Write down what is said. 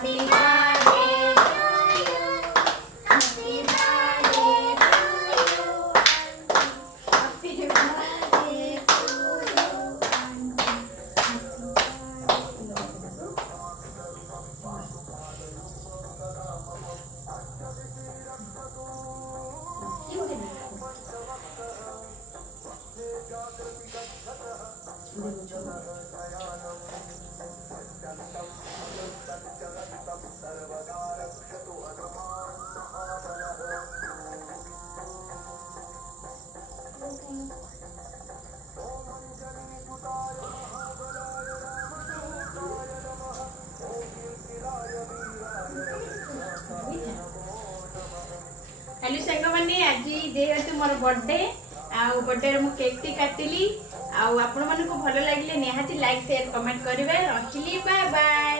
Happy birthday to you. Happy birthday to you. Happy birthday to hello सांग मैंने आज जेहेतु मोर बर्थडे आउ बर्थडे मु केक टी काटिली आउ आपण मन को भल लागिले निहाती लाइक शेयर कमेंट करिवे रखिली बाय बाय।